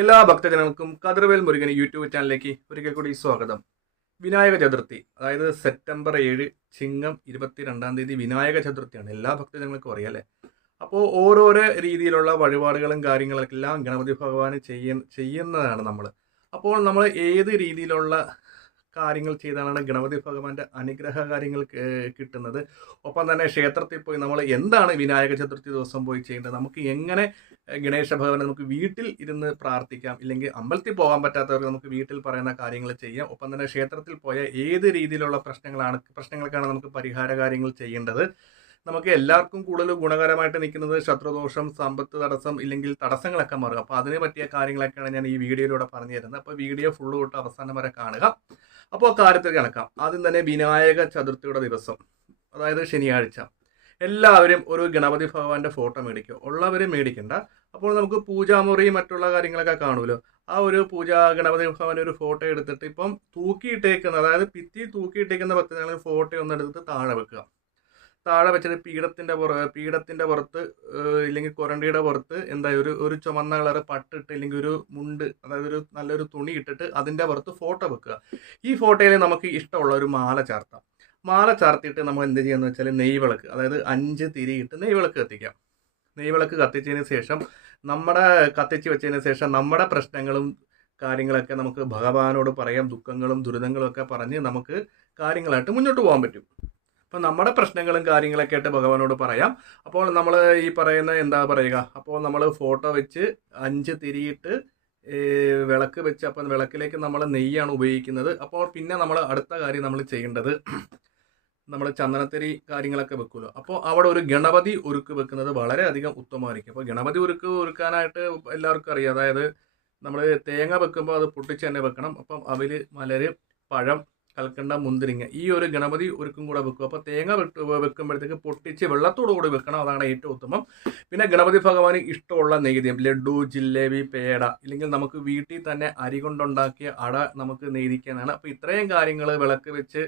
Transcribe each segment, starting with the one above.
എല്ലാ ഭക്തജനങ്ങൾക്കും കതിർവേൽ മുരുകൻ യൂട്യൂബ് ചാനലിലേക്ക് ഒരിക്കൽ കൂടി സ്വാഗതം. വിനായക ചതുർത്ഥി അതായത് സെപ്റ്റംബർ ഏഴ് ചിങ്ങം ഇരുപത്തിരണ്ടാം തീയതി വിനായക ചതുർത്ഥിയാണ്. എല്ലാ ഭക്തജനങ്ങൾക്കും അറിയാം അല്ലേ? അപ്പോൾ ഓരോരോ രീതിയിലുള്ള വഴിപാടുകളും കാര്യങ്ങളൊക്കെ എല്ലാം ഗണപതി ഭഗവാന് ചെയ്യ ചെയ്യുന്നതാണ് നമ്മൾ അപ്പോൾ നമ്മൾ ഏത് രീതിയിലുള്ള കാര്യങ്ങൾ ചെയ്താലാണ് ഗണപതി ഭഗവാന്റെ അനുഗ്രഹ കാര്യങ്ങൾ കിട്ടുന്നത്. ഒപ്പം തന്നെ ക്ഷേത്രത്തിൽ പോയി നമ്മൾ എന്താണ് വിനായക ചതുർത്ഥി ദിവസം പോയി ചെയ്യേണ്ടത്? നമുക്ക് എങ്ങനെ ഗണേശ ഭഗവാനെ നമുക്ക് വീട്ടിൽ ഇരുന്ന് പ്രാർത്ഥിക്കാം? ഇല്ലെങ്കിൽ അമ്പലത്തിൽ പോകാൻ പറ്റാത്തവർക്ക് നമുക്ക് വീട്ടിൽ പറയുന്ന കാര്യങ്ങൾ ചെയ്യാം. ഒപ്പം തന്നെ ക്ഷേത്രത്തിൽ പോയ ഏത് രീതിയിലുള്ള പ്രശ്നങ്ങളാണ് പ്രശ്നങ്ങൾക്കാണ് നമുക്ക് പരിഹാര കാര്യങ്ങൾ ചെയ്യേണ്ടത്? നമുക്ക് എല്ലാവർക്കും കൂടുതൽ ഗുണകരമായിട്ട് നിൽക്കുന്നത് ശത്രുദോഷം സമ്പത്ത് തടസ്സം ഇല്ലെങ്കിൽ തടസ്സങ്ങളൊക്കെ മാറുക. അപ്പോൾ അതിനെ പറ്റിയ കാര്യങ്ങളൊക്കെയാണ് ഞാൻ ഈ വീഡിയോയിലൂടെ പറഞ്ഞു തരുന്നത് അപ്പോൾ വീഡിയോ ഫുള്ള് തൊട്ട് അവസാനം വരെ കാണുക. അപ്പോൾ കാര്യത്തിൽ കണക്കാം. ആദ്യം തന്നെ വിനായക ചതുർത്ഥിയുടെ ദിവസം അതായത് ശനിയാഴ്ച. എല്ലാവരും ഒരു ഗണപതി ഭഗവാന്റെ ഫോട്ടോ മേടിക്കും. ഉള്ളവര് മേടിക്കണ്ട. അപ്പോൾ നമുക്ക് പൂജാമുറി മറ്റുള്ള കാര്യങ്ങളൊക്കെ കാണുമല്ലോ ആ ഒരു പൂജാ ഗണപതി ഭഗവാന്റെ ഒരു ഫോട്ടോ എടുത്തിട്ട് ഇപ്പം തൂക്കിയിട്ടേക്കുന്ന അതായത് ഭിത്തി തൂക്കിയിട്ടേക്കുന്ന ഭക്തജനങ്ങൾ ഫോട്ടോ ഒന്ന് എടുത്തിട്ട് താഴെ വെക്കുക. താഴെ വെച്ചിട്ട് പീഠത്തിന്റെ പുറ പീഠത്തിന്റെ പുറത്ത് ഇല്ലെങ്കിൽ കൊരണ്ടിയുടെ പുറത്ത് എന്താ ഒരു ഒരു ചുമന്ന കളർ പട്ടിട്ട് ഇല്ലെങ്കിൽ ഒരു മുണ്ട് അതായത് ഒരു നല്ലൊരു തുണി ഇട്ടിട്ട് അതിന്റെ പുറത്ത് ഫോട്ടോ വെക്കുക. ഈ ഫോട്ടോയിൽ നമുക്ക് ഇഷ്ടമുള്ള ഒരു മാല ചാർത്താം. മാല ചാർത്തിയിട്ട് നമ്മൾ എന്ത് ചെയ്യാന്ന് വെച്ചാൽ നെയ്വിളക്ക് അതായത് അഞ്ച് തിരിയിട്ട് നെയ്വിളക്ക് കത്തിക്കാം. നെയ്വിളക്ക് കത്തിച്ചതിന് ശേഷം നമ്മുടെ കത്തിച്ച് വെച്ചതിന് ശേഷം നമ്മുടെ പ്രശ്നങ്ങളും കാര്യങ്ങളൊക്കെ നമുക്ക് ഭഗവാനോട് പറയാം ദുഃഖങ്ങളും ദുരിതങ്ങളും ഒക്കെ പറഞ്ഞ് നമുക്ക് കാര്യങ്ങളായിട്ട് മുന്നോട്ട് പോകാൻ പറ്റും. അപ്പം നമ്മുടെ പ്രശ്നങ്ങളും കാര്യങ്ങളൊക്കെ ആയിട്ട് ഭഗവാനോട് പറയാം. അപ്പോൾ നമ്മൾ ഈ പറയുന്ന എന്താ പറയുക? അപ്പോൾ നമ്മൾ ഫോട്ടോ വെച്ച് അഞ്ച് തിരിയിട്ട് വിളക്ക് വെച്ച് അപ്പം വിളക്കിലേക്ക് നമ്മൾ നെയ്യാണ് ഉപയോഗിക്കുന്നത്. അപ്പോൾ പിന്നെ നമ്മൾ അടുത്ത കാര്യം നമ്മൾ ചെയ്യേണ്ടത് നമ്മൾ ചന്ദനത്തിരി കാര്യങ്ങളൊക്കെ വെക്കുമല്ലോ. അപ്പോൾ അവിടെ ഒരു ഗണപതി ഉരുക്ക് വെക്കുന്നത് വളരെയധികം ഉത്തമമായിരിക്കും. അപ്പോൾ ഗണപതി ഉരുക്ക് ഉരുക്കാനായിട്ട് എല്ലാവർക്കും അറിയാം. അതായത് നമ്മൾ തേങ്ങ വെക്കുമ്പോൾ അത് പൊട്ടിച്ച് തന്നെ വെക്കണം. അപ്പം അവർ മലര് പഴം കൽക്കണ്ട മുന്തിരിങ്ങ. ഈ ഒരു ഗണപതി ഒരുക്കും കൂടെ വെക്കും അപ്പോൾ തേങ്ങ വെട്ട് വെക്കുമ്പോഴത്തേക്ക് പൊട്ടിച്ച് വെള്ളത്തോടു കൂടി വെക്കണം. അതാണ് ഏറ്റവും ഉത്തമം. പിന്നെ ഗണപതി ഭഗവാന് ഇഷ്ടമുള്ള നെയ്തിയം ലഡു ജിലേബി പേട. ഇല്ലെങ്കിൽ നമുക്ക് വീട്ടിൽ തന്നെ അരി കൊണ്ടുണ്ടാക്കിയ അട നമുക്ക് നെയ്തിക്കാനാണ്. അപ്പോൾ ഇത്രയും കാര്യങ്ങൾ വിളക്ക് വെച്ച്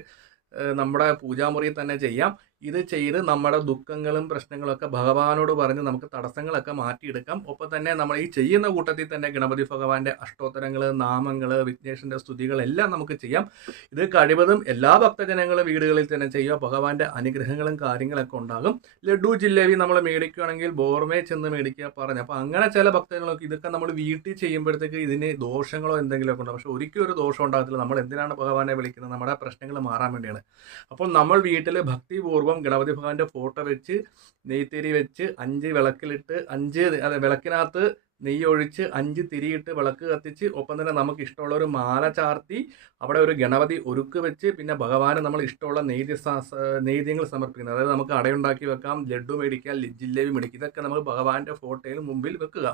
നമ്മുടെ പൂജാമുറിയിൽ തന്നെ ചെയ്യാം. ഇത് ചെയ്ത് നമ്മുടെ ദുഃഖങ്ങളും പ്രശ്നങ്ങളൊക്കെ ഭഗവാനോട് പറഞ്ഞ് നമുക്ക് തടസ്സങ്ങളൊക്കെ മാറ്റിയെടുക്കാം. ഒപ്പം തന്നെ നമ്മൾ ഈ ചെയ്യുന്ന കൂട്ടത്തിൽ തന്നെ ഗണപതി ഭഗവാന്റെ അഷ്ടോത്തരങ്ങൾ നാമങ്ങൾ വിഘ്നേഷിന്റെ സ്തുതികൾ എല്ലാം നമുക്ക് ചെയ്യാം. ഇത് കഴിവതും എല്ലാ ഭക്തജനങ്ങളും വീടുകളിൽ തന്നെ ചെയ്യുക. ഭഗവാന്റെ അനുഗ്രഹങ്ങളും കാര്യങ്ങളൊക്കെ ഉണ്ടാകും. ലഡു ജിലേബി നമ്മൾ മേടിക്കുകയാണെങ്കിൽ ബോർമേ ചെന്ന് മേടിക്കുക പറഞ്ഞു. അപ്പോൾ അങ്ങനെ ചില ഭക്തജനങ്ങളൊക്കെ ഇതൊക്കെ നമ്മൾ വീട്ടിൽ ചെയ്യുമ്പോഴത്തേക്ക് ഇതിന് ദോഷങ്ങളോ എന്തെങ്കിലുമൊക്കെ ഉണ്ടാകും. പക്ഷെ ഒരിക്കലും ഒരു ദോഷം ഉണ്ടാകത്തില്ല. നമ്മൾ എന്തിനാണ് ഭഗവാനെ വിളിക്കുന്നത്? നമ്മുടെ പ്രശ്നങ്ങൾ മാറാൻ വേണ്ടിയാണ്. അപ്പോൾ നമ്മൾ വീട്ടിൽ ഭക്തിപൂർവം ഗണപതി ഭഗവാന്റെ ഫോട്ടോ വെച്ച് നെയ്ത്തിരി വെച്ച് അഞ്ച് വിളക്കിലിട്ട് അഞ്ച് അതെ വിളക്കിനകത്ത് നെയ്യ് ഒഴിച്ച് അഞ്ച് തിരിയിട്ട് വിളക്ക് കത്തിച്ച് ഒപ്പം തന്നെ നമുക്ക് ഇഷ്ടമുള്ള ഒരു മാല ചാർത്തി അവിടെ ഒരു ഗണപതി ഒരുക്ക് വെച്ച് പിന്നെ ഭഗവാന് നമ്മൾ ഇഷ്ടമുള്ള നെയ്തി നെയ്ത്യങ്ങൾ സമർപ്പിക്കുന്നത്. അതായത് നമുക്ക് അടയുണ്ടാക്കി വെക്കാം ലഡു മേടിക്കാം ജിലേബി മേടിക്കാം. ഇതൊക്കെ നമുക്ക് ഭഗവാന്റെ ഫോട്ടോയിൽ മുമ്പിൽ വെക്കുക.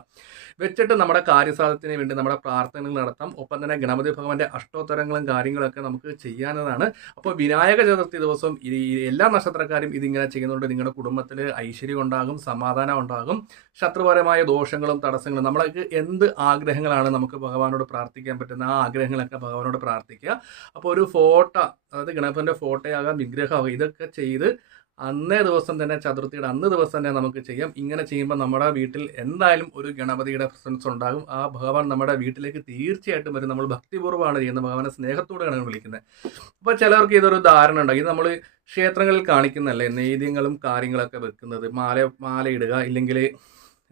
വെച്ചിട്ട് നമ്മുടെ കാര്യസാധത്തിന് വേണ്ടി നമ്മുടെ പ്രാർത്ഥനകൾ നടത്താം. ഒപ്പം തന്നെ ഗണപതി ഭഗവാന്റെ അഷ്ടോത്തരങ്ങളും കാര്യങ്ങളൊക്കെ നമുക്ക് ചെയ്യാവുന്നതാണ്. അപ്പോൾ വിനായക ചതുർത്ഥി ദിവസം ഈ എല്ലാ നക്ഷത്രക്കാരും ഇതിങ്ങനെ ചെയ്യുന്നതുകൊണ്ട് നിങ്ങളുടെ കുടുംബത്തിൽ ഐശ്വര്യം ഉണ്ടാകും സമാധാനം ഉണ്ടാകും. ശത്രുപരമായ ദോഷങ്ങളും തടസ്സങ്ങളും നമ്മൾക്ക് എന്ത് ആഗ്രഹങ്ങളാണ് നമുക്ക് ഭഗവാനോട് പ്രാർത്ഥിക്കാൻ പറ്റുന്ന ആ ആഗ്രഹങ്ങളൊക്കെ ഭഗവാനോട് പ്രാർത്ഥിക്കുക. അപ്പോൾ ഒരു ഫോട്ടോ അതായത് ഗണപതിന്റെ ഫോട്ടോയാകാം വിഗ്രഹമാകാം ഇതൊക്കെ ചെയ്ത് അന്നേ ദിവസം തന്നെ ചതുർത്ഥിയുടെ അന്ന് ദിവസം തന്നെ നമുക്ക് ചെയ്യാം. ഇങ്ങനെ ചെയ്യുമ്പോൾ നമ്മുടെ വീട്ടിൽ എന്തായാലും ഒരു ഗണപതിയുടെ പ്രസൻസ് ഉണ്ടാകും. ആ ഭഗവാൻ നമ്മുടെ വീട്ടിലേക്ക് തീർച്ചയായിട്ടും വരും. നമ്മൾ ഭക്തിപൂർവമാണ് ചെയ്യുന്നത്. ഭഗവാനെ സ്നേഹത്തോടെയാണ് വിളിക്കുന്നത്. അപ്പോൾ ചിലർക്ക് ഇതൊരു ധാരണ ഉണ്ടാകും. ഇത് നമ്മൾ ക്ഷേത്രങ്ങളിൽ കാണിക്കുന്നതല്ലേ? നെയ്ദ്യങ്ങളും കാര്യങ്ങളൊക്കെ വെക്കുന്നത്. മാല മാല ഇടുക ഇല്ലെങ്കിൽ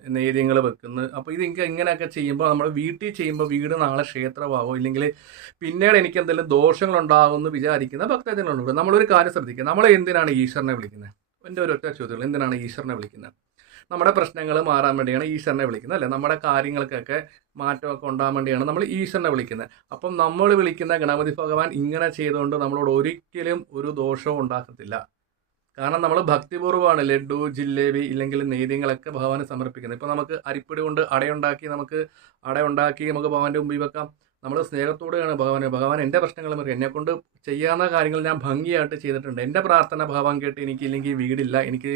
നെയ്ദ്യങ്ങൾ വെക്കുന്നത് അപ്പോൾ ഇത് എനിക്ക് ഇങ്ങനെയൊക്കെ ചെയ്യുമ്പോൾ നമ്മൾ വീട്ടിൽ ചെയ്യുമ്പോൾ വീട് നാളെ ക്ഷേത്രമാവോ ഇല്ലെങ്കിൽ പിന്നീട് എനിക്ക് എന്തെങ്കിലും ദോഷങ്ങൾ ഉണ്ടാകുമെന്ന് വിചാരിക്കുന്ന ഭക്തജനങ്ങളുണ്ട്. നമ്മളൊരു കാര്യം ശ്രദ്ധിക്കുക. നമ്മൾ എന്തിനാണ് ഈശ്വരനെ വിളിക്കുന്നത്? എന്റെ ഒരു ഒറ്റ ചോദ്യം എന്തിനാണ് ഈശ്വരനെ വിളിക്കുന്നത്? നമ്മുടെ പ്രശ്നങ്ങൾ മാറാൻ വേണ്ടിയാണ് ഈശ്വരനെ വിളിക്കുന്നത് അല്ലേ? നമ്മുടെ കാര്യങ്ങൾക്കൊക്കെ മാറ്റമൊക്കെ ഉണ്ടാകാൻ വേണ്ടിയാണ് നമ്മൾ ഈശ്വരനെ വിളിക്കുന്നത്. അപ്പം നമ്മൾ വിളിക്കുന്ന ഗണപതി ഭഗവാൻ ഇങ്ങനെ ചെയ്തുകൊണ്ട് നമ്മളോട് ഒരിക്കലും ഒരു ദോഷവും ഉണ്ടാക്കത്തില്ല. കാരണം നമ്മൾ ഭക്തിപൂർവമാണ് ലഡു ജിലേബി ഇല്ലെങ്കിൽ നെയ്തിങ്ങളൊക്കെ ഭഗവാന് സമർപ്പിക്കുന്നത്. ഇപ്പം നമുക്ക് അരിപ്പൊടി കൊണ്ട് അടയുണ്ടാക്കി നമുക്ക് അടയുണ്ടാക്കി നമുക്ക് ഭഗവാന്റെ മുമ്പിൽ വെക്കാം. നമ്മൾ സ്നേഹത്തോടെയാണ് ഭഗവാനെ. ഭഗവാൻ എന്റെ പ്രശ്നങ്ങൾ മറി എന്നെ കൊണ്ട് ചെയ്യാവുന്ന കാര്യങ്ങൾ ഞാൻ ഭംഗിയായിട്ട് ചെയ്തിട്ടുണ്ട്. എന്റെ പ്രാർത്ഥന ഭഗവാൻ കേട്ട് എനിക്ക് ഇല്ലെങ്കിൽ വീടില്ല എനിക്ക്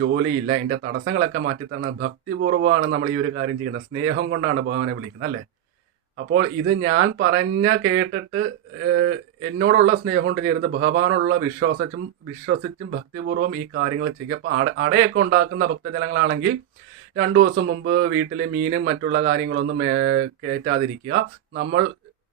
ജോലിയില്ല എന്റെ തടസ്സങ്ങളൊക്കെ മാറ്റിത്തരണം ഭക്തിപൂർവമാണ് നമ്മൾ ഈ ഒരു കാര്യം ചെയ്യുന്നത്. സ്നേഹം കൊണ്ടാണ് ഭഗവാനെ വിളിക്കുന്നത് അല്ലേ? അപ്പോൾ ഇത് ഞാൻ പറഞ്ഞ കേട്ടിട്ട് എന്നോടുള്ള സ്നേഹം കൊണ്ട് ചെയ്യരുത് ഭഗവാനുള്ള വിശ്വാസിച്ചും വിശ്വസിച്ചും ഭക്തിപൂർവം ഈ കാര്യങ്ങൾ ചെയ്യുക. അപ്പോൾ അട അടയൊക്കെ ഉണ്ടാക്കുന്ന ഭക്തജനങ്ങളാണെങ്കിൽ രണ്ടു ദിവസം മുമ്പ് വീട്ടിലെ മീനും മറ്റുള്ള കാര്യങ്ങളൊന്നും കയറ്റാതിരിക്കുക. നമ്മൾ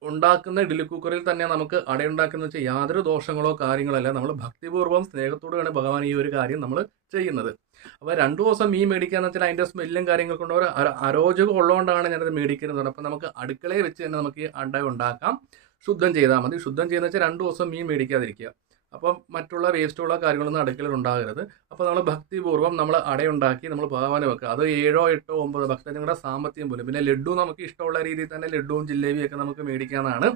ഉണ്ടാക്കുന്ന ഇഡ്ഡലി കുക്കറിൽ തന്നെ നമുക്ക് അടയുണ്ടാക്കുന്ന വെച്ചാൽ യാതൊരു ദോഷങ്ങളോ കാര്യങ്ങളല്ല. നമ്മൾ ഭക്തിപൂർവം സ്നേഹത്തോടെയാണ് ഭഗവാൻ ഈ ഒരു കാര്യം നമ്മൾ ചെയ്യുന്നത്. അപ്പോൾ രണ്ടു ദിവസം മീൻ മേടിക്കാന്ന് വെച്ചാൽ അതിന്റെ സ്മെല്ലും കാര്യങ്ങളൊക്കെ കൊണ്ട് ഒരു അര- അരോചകം ഉള്ളതുകൊണ്ടാണ് ഞാനത് മേടിക്കുന്നത്. അപ്പം നമുക്ക് അടുക്കളയിൽ വെച്ച് തന്നെ നമുക്ക് ഈ അട ഉണ്ടാക്കാം. ശുദ്ധം ചെയ്താൽ മതി. ശുദ്ധം ചെയ്യുന്ന വെച്ചാൽ രണ്ട് ദിവസം മീൻ മേടിക്കാതിരിക്കുക. അപ്പം മറ്റുള്ള വേസ്റ്റുള്ള കാര്യങ്ങളൊന്നും അടുക്കളയിൽ ഉണ്ടാകരുത്. അപ്പോൾ നമ്മൾ ഭക്തിപൂർവം നമ്മൾ അടയുണ്ടാക്കി നമ്മൾ ഭഗവാന് വെക്കുക. അത് ഏഴോ എട്ടോ ഒമ്പത് ഭക്തജനങ്ങളുടെ സാമ്പത്തികം പോലും. പിന്നെ ലഡു നമുക്ക് ഇഷ്ടമുള്ള രീതിയിൽ തന്നെ ലഡുവും ജിലേബിയും ഒക്കെ നമുക്ക് മേടിക്കാനാണ്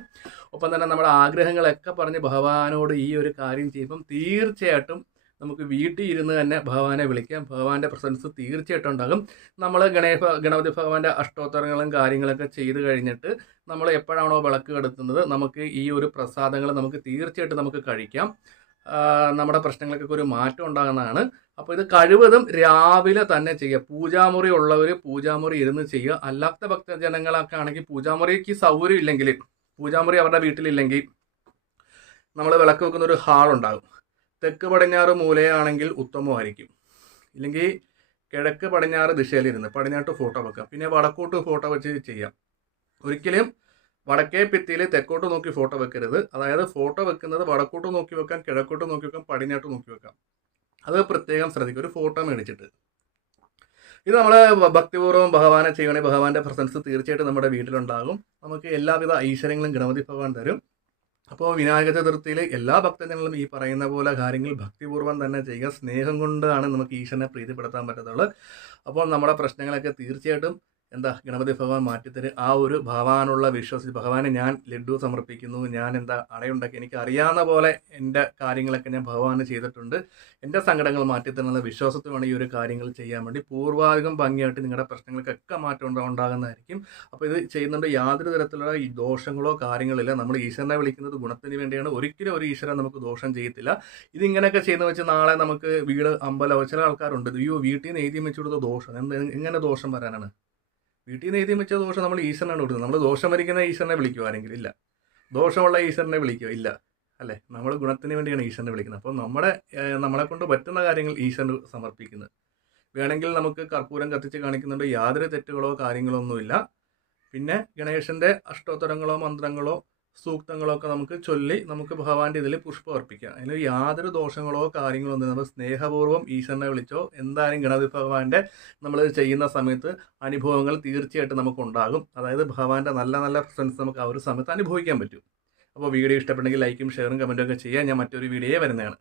ഒപ്പം തന്നെ നമ്മുടെ ആഗ്രഹങ്ങളൊക്കെ പറഞ്ഞ് ഭഗവാനോട് ഈ ഒരു കാര്യം ചെയ്യുമ്പം തീർച്ചയായിട്ടും നമുക്ക് വീട്ടിൽ ഇരുന്ന് തന്നെ ഭഗവാനെ വിളിക്കാം. ഭഗവാന്റെ പ്രസൻസ് തീർച്ചയായിട്ടും ഉണ്ടാകും. നമ്മൾ ഗണേശ ഗണപതി ഭഗവാന്റെ അഷ്ടോത്തരങ്ങളും കാര്യങ്ങളൊക്കെ ചെയ്ത് കഴിഞ്ഞിട്ട് നമ്മൾ എപ്പോഴാണോ വിളക്ക് കെടുത്തുന്നത് നമുക്ക് ഈ ഒരു പ്രസാദങ്ങൾ നമുക്ക് തീർച്ചയായിട്ടും നമുക്ക് കഴിക്കാം. നമ്മുടെ പ്രശ്നങ്ങൾക്കൊക്കെ ഒരു മാറ്റം ഉണ്ടാകുന്നതാണ്. അപ്പോൾ ഇത് കഴിവതും രാവിലെ തന്നെ ചെയ്യുക. പൂജാമുറി ഉള്ളവർ പൂജാമുറി ഇരുന്ന് ചെയ്യുക. അല്ലാത്ത ഭക്തജനങ്ങളൊക്കെ ആണെങ്കിൽ പൂജാമുറിക്ക് സൗകര്യം ഇല്ലെങ്കിൽ പൂജാമുറി അവരുടെ വീട്ടിലില്ലെങ്കിൽ നമ്മൾ വിളക്ക് വെക്കുന്ന ഒരു ഹാൾ ഉണ്ടാകും തെക്ക് പടിഞ്ഞാറ് മൂലയാണെങ്കിൽ ഉത്തമമായിരിക്കും ഇല്ലെങ്കിൽ കിഴക്ക് പടിഞ്ഞാറ് ദിശയിലിരുന്ന് പടിഞ്ഞാട്ട് ഫോട്ടോ വെക്കുക പിന്നെ വടക്കോട്ട് ഫോട്ടോ വെച്ച് ചെയ്യാം. ഒരിക്കലും വടക്കേ ഭിത്തിയിൽ തെക്കോട്ട് നോക്കി ഫോട്ടോ വെക്കരുത്. അതായത് ഫോട്ടോ വെക്കുന്നത് വടക്കോട്ട് നോക്കി വെക്കാം കിഴക്കോട്ട് നോക്കി വെക്കാം പടിഞ്ഞാട്ട് നോക്കി വെക്കാം. അത് പ്രത്യേകം ശ്രദ്ധിക്കുക. ഒരു ഫോട്ടോ മേടിച്ചിട്ട്. ഇത് നമ്മൾ ഭക്തിപൂർവം ഭഗവാനെ ചെയ്യുകയാണെങ്കിൽ ഭഗവാന്റെ പ്രസൻസ് തീർച്ചയായിട്ടും നമ്മുടെ വീട്ടിലുണ്ടാകും. നമുക്ക് എല്ലാവിധ ഐശ്വര്യങ്ങളും ഗണപതി ഭഗവാൻ തരും. അപ്പോൾ വിനായക ചതുർത്ഥിയിൽ എല്ലാ ഭക്തജനങ്ങളും ഈ പറയുന്ന പോലെ കാര്യങ്ങൾ ഭക്തിപൂർവം തന്നെ ചെയ്യുക. സ്നേഹം കൊണ്ടാണ് നമുക്ക് ഈശ്വരനെ പ്രീതിപ്പെടുത്താൻ പറ്റത്തുള്ളൂ. അപ്പോൾ നമ്മുടെ പ്രശ്നങ്ങളൊക്കെ തീർച്ചയായിട്ടും എന്താ ഗണപതി ഭഗവാൻ മാറ്റിത്തരും? ആ ഒരു ഭഗവാനുള്ള വിശ്വസിച്ച് ഭഗവാനെ ഞാൻ ലഡു സമർപ്പിക്കുന്നു. ഞാൻ എന്താ അടയുണ്ടാക്കി എനിക്ക് അറിയാവുന്ന പോലെ എന്റെ കാര്യങ്ങളൊക്കെ ഞാൻ ഭഗവാന് ചെയ്തിട്ടുണ്ട്. എന്റെ സങ്കടങ്ങൾ മാറ്റിത്തരുന്ന വിശ്വാസത്തോടെ ഈ ഒരു കാര്യങ്ങൾ ചെയ്യാൻ വേണ്ടി. പൂർവാധികം ഭംഗിയായിട്ട് നിങ്ങളുടെ പ്രശ്നങ്ങൾക്കൊക്കെ മാറ്റം ഉണ്ടാ- ഉണ്ടാകുന്നതായിരിക്കും. അപ്പോൾ ഇത് ചെയ്യുന്നുണ്ട് യാതൊരു തരത്തിലുള്ള ഈ ദോഷങ്ങളോ കാര്യങ്ങളില്ല നമ്മൾ ഈശ്വരനെ വിളിക്കുന്നത് ഗുണത്തിന് വേണ്ടിയാണ്. ഒരിക്കലും ഒരു ഈശ്വരൻ നമുക്ക് ദോഷം ചെയ്യത്തില്ല. ഇതിങ്ങനെയൊക്കെ ചെയ്യുന്ന വെച്ച് നാളെ നമുക്ക് വീട് അമ്പലം ചില ആൾക്കാരുണ്ട്. അയ്യോ വീട്ടിൽ നിന്ന് എഴുതി വെച്ചു കൊടുത്ത ദോഷം. എന്ത് എങ്ങനെ ദോഷം വരാനാണ്? വീട്ടിൽ നിന്ന് എഴുതി വെച്ച ദോഷം നമ്മൾ ഈശ്വരനാണ് കൊടുക്കുന്നത്. നമ്മൾ ദോഷം വരിക്കുന്ന ഈശ്വരനെ വിളിക്കുക ആരെങ്കിലും ഇല്ല. ദോഷമുള്ള ഈശ്വരനെ വിളിക്കുക ഇല്ല. അല്ലേ? നമ്മൾ ഗുണത്തിന് വേണ്ടിയാണ് ഈശ്വരനെ വിളിക്കുന്നത്. അപ്പോൾ നമ്മുടെ നമ്മളെ കൊണ്ട് പറ്റുന്ന കാര്യങ്ങൾ ഈശ്വരന് സമർപ്പിക്കുന്നത് വേണമെങ്കിൽ നമുക്ക് കർപ്പൂരം കത്തിച്ച് കാണിക്കുന്നുണ്ട്. യാതൊരു തെറ്റുകളോ കാര്യങ്ങളോ ഒന്നുമില്ല. പിന്നെ ഗണേശന്റെ അഷ്ടോത്തരങ്ങളോ മന്ത്രങ്ങളോ സൂക്തങ്ങളോ ഒക്കെ നമുക്ക് ചൊല്ലി നമുക്ക് ഭഗവാന്റെ ഇതിൽ പുഷ്പം അർപ്പിക്കാം. അതിന് യാതൊരു ദോഷങ്ങളോ കാര്യങ്ങളോ ഒന്നും നമ്മൾ സ്നേഹപൂർവം ഈശ്വരനെ വിളിച്ചോ എന്തായാലും ഗണപതി ഭഗവാന്റെ നമ്മൾ ചെയ്യുന്ന സമയത്ത് അനുഭവങ്ങൾ തീർച്ചയായിട്ടും നമുക്ക് ഉണ്ടാകും അതായത് ഭഗവാന്റെ നല്ല നല്ല പ്രസൻസ് നമുക്ക് ആ ഒരു സമയത്ത് അനുഭവിക്കാൻ പറ്റും. അപ്പോൾ വീഡിയോ ഇഷ്ടപ്പെട്ടെങ്കിൽ ലൈക്കും ഷെയറും കമന്റും ഒക്കെ ചെയ്യാൻ ഞാൻ മറ്റൊരു വീഡിയോയെ വരുന്നതാണ്.